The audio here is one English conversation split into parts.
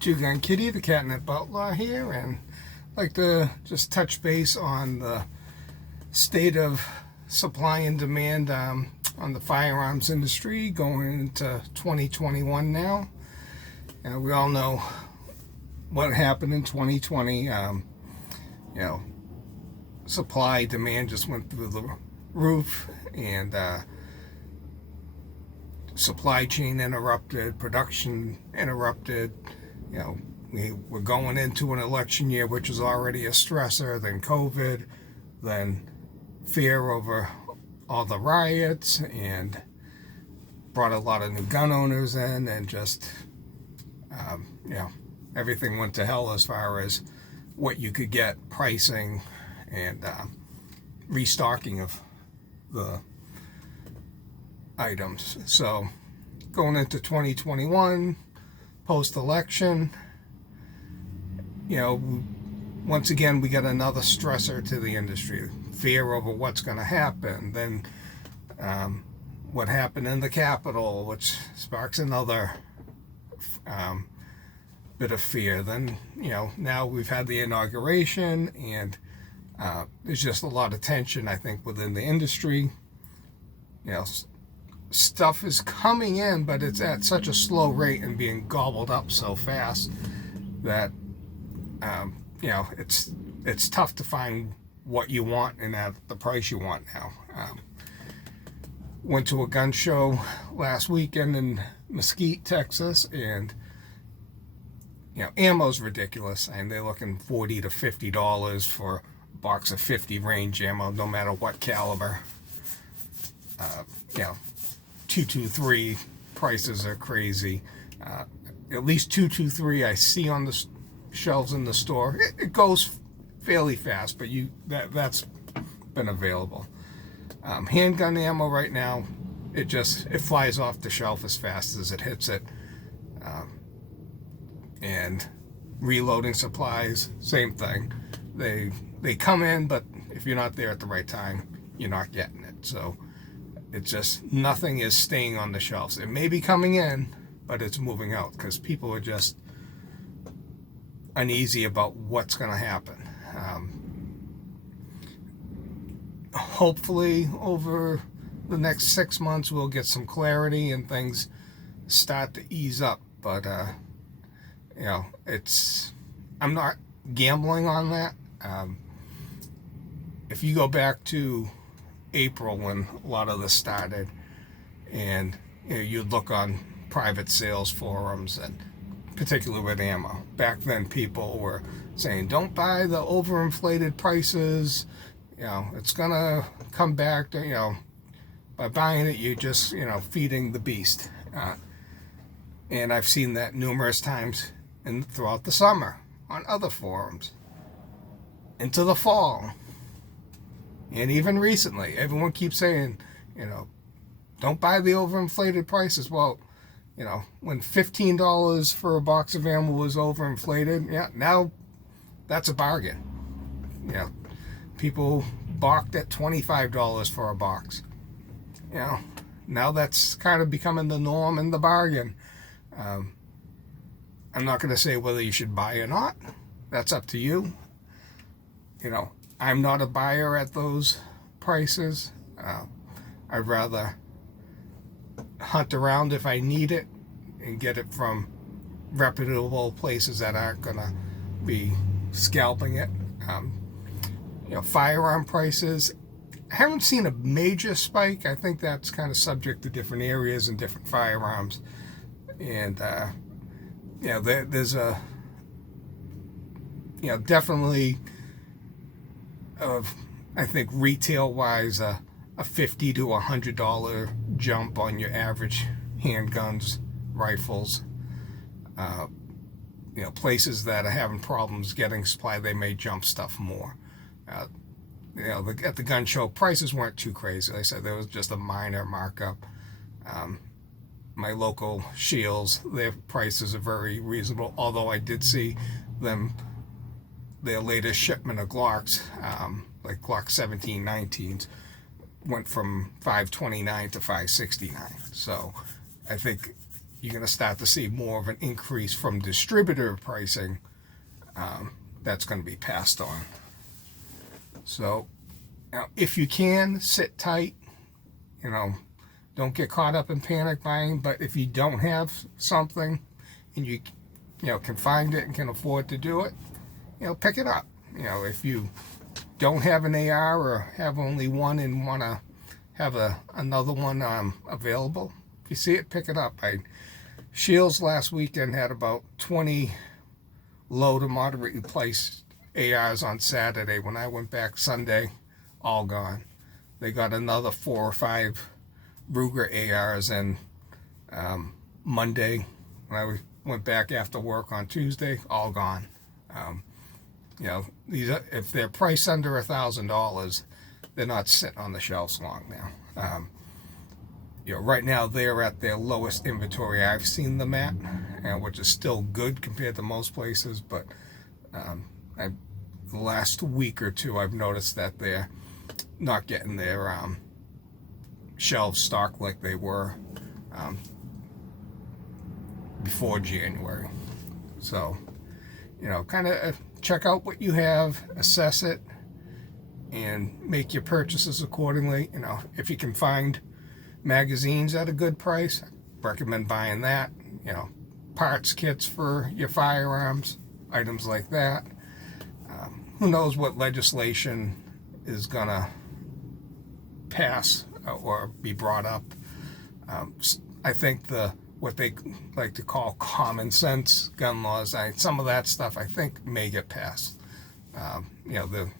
Two Gun Kitty, the catnip outlaw here, and I'd like to just touch base on the state of supply and demand on the firearms industry going into 2021 now. We all know what happened in 2020. Supply demand just went through the roof, and supply chain interrupted, production interrupted. We're going into an election year, which is already a stressor, then COVID, then fear over all the riots, and brought a lot of new gun owners in, and just, everything went to hell as far as what you could get, pricing, and restocking of the items. So going into 2021, post-election, once again we got another stressor to the industry, fear over what's going to happen. Then what happened in the Capitol, which sparks another bit of fear. Then now we've had the inauguration, and there's just a lot of tension, I think, within the industry. Stuff is coming in, but it's at such a slow rate and being gobbled up so fast that it's tough to find what you want and at the price you want now. Went to a gun show last weekend in Mesquite, Texas, and ammo's ridiculous, and they're looking $40 to $50 for a box of 50 range ammo, no matter what caliber. 223 prices are crazy. At least 223 I see on the shelves in the store. It goes fairly fast, but that's been available. Handgun ammo right now, it flies off the shelf as fast as it hits it. And reloading supplies, same thing. They come in, but if you're not there at the right time, you're not getting it. So it's just, nothing is staying on the shelves. It may be coming in, but it's moving out because people are just uneasy about what's going to happen. Hopefully over the next 6 months we'll get some clarity and things start to ease up, but I'm not gambling on that. If you go back to April when a lot of this started, and you'd look on private sales forums, and particularly with ammo, back then people were saying, don't buy the overinflated prices, it's gonna come back to, by buying it you just feeding the beast. And I've seen that numerous times throughout the summer on other forums, into the fall. And even recently, everyone keeps saying, don't buy the overinflated prices. Well, when $15 for a box of ammo was overinflated, now that's a bargain. People balked at $25 for a box. Now that's kind of becoming the norm and the bargain. I'm not going to say whether you should buy or not. That's up to you. I'm not a buyer at those prices. I'd rather hunt around if I need it and get it from reputable places that aren't gonna be scalping it. Firearm prices, I haven't seen a major spike. I think that's kind of subject to different areas and different firearms. And there's a definitely I think retail wise a $50 to $100 jump on your average handguns, rifles. Places that are having problems getting supply, they may jump stuff more. At the gun show, prices weren't too crazy. Like I said, there was just a minor markup. My local Shields, their prices are very reasonable, although I did see their latest shipment of Glocks, like Glock 1719s, went from $529 to $569. So I think you're going to start to see more of an increase from distributor pricing that's going to be passed on. So, now, if you can, sit tight. Don't get caught up in panic buying. But if you don't have something and you can find it and can afford to do it, pick it up. If you don't have an AR or have only one and want to have another one available, if you see it, pick it up. Shields last weekend had about 20 low to moderately priced ARs on Saturday. When I went back Sunday, all gone. They got another 4 or 5 Ruger ARs, and Monday, when I went back after work on Tuesday, all gone. These if they're priced under $1,000, they're not sitting on the shelves long now. Right now they're at their lowest inventory I've seen them at, which is still good compared to most places. But the last week or two, I've noticed that they're not getting their shelves stocked like they were before January. So, kind of check out what you have, assess it, and make your purchases accordingly. If you can find magazines at a good price, recommend buying that. Parts kits for your firearms, items like that. Who knows what legislation is gonna pass or be brought up. I think what they like to call common sense gun laws, some of that stuff I think may get passed. The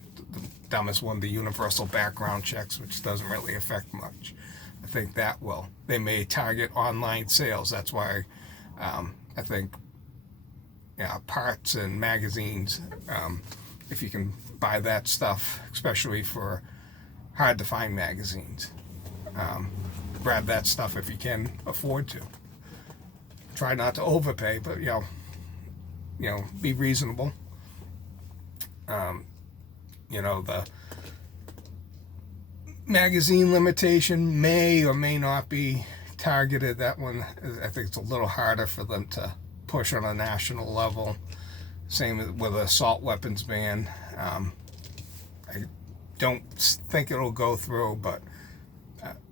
dumbest one, the universal background checks, which doesn't really affect much. I think that will. They may target online sales. That's why I think parts and magazines, if you can buy that stuff, especially for hard to find magazines, grab that stuff if you can afford to. Try not to overpay, but be reasonable. The magazine limitation may or may not be targeted. That one, I think it's a little harder for them to push on a national level. Same with assault weapons ban. I don't think it'll go through, but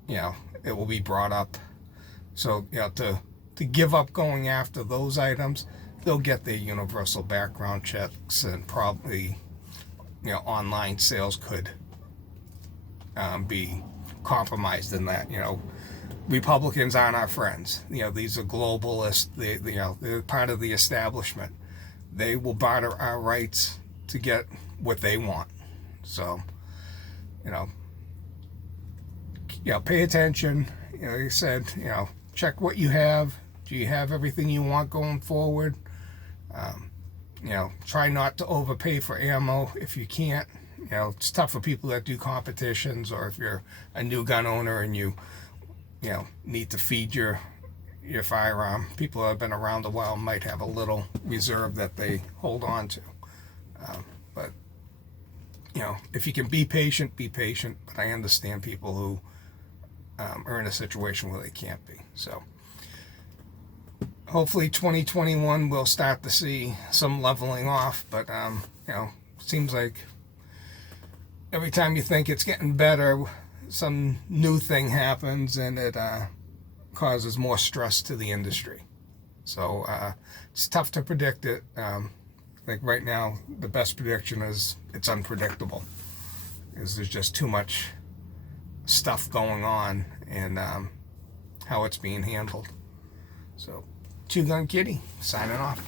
it will be brought up. So to give up going after those items, they'll get their universal background checks, and probably online sales could be compromised in that. Republicans aren't our friends. These are globalists. They're part of the establishment. They will barter our rights to get what they want. So, pay attention. Like I said, check what you have. Do you have everything you want going forward? Try not to overpay for ammo if you can't. It's tough for people that do competitions, or if you're a new gun owner and you need to feed your firearm. People that have been around a while might have a little reserve that they hold on to. But if you can be patient, be patient. But I understand people who are in a situation where they can't be. So hopefully 2021 we'll start to see some leveling off. But seems like every time you think it's getting better, some new thing happens, and it causes more stress to the industry. So it's tough to predict it. Like right now, the best prediction is it's unpredictable, because there's just too much stuff going on, and how it's being handled. So, Two Gun Kitty signing off.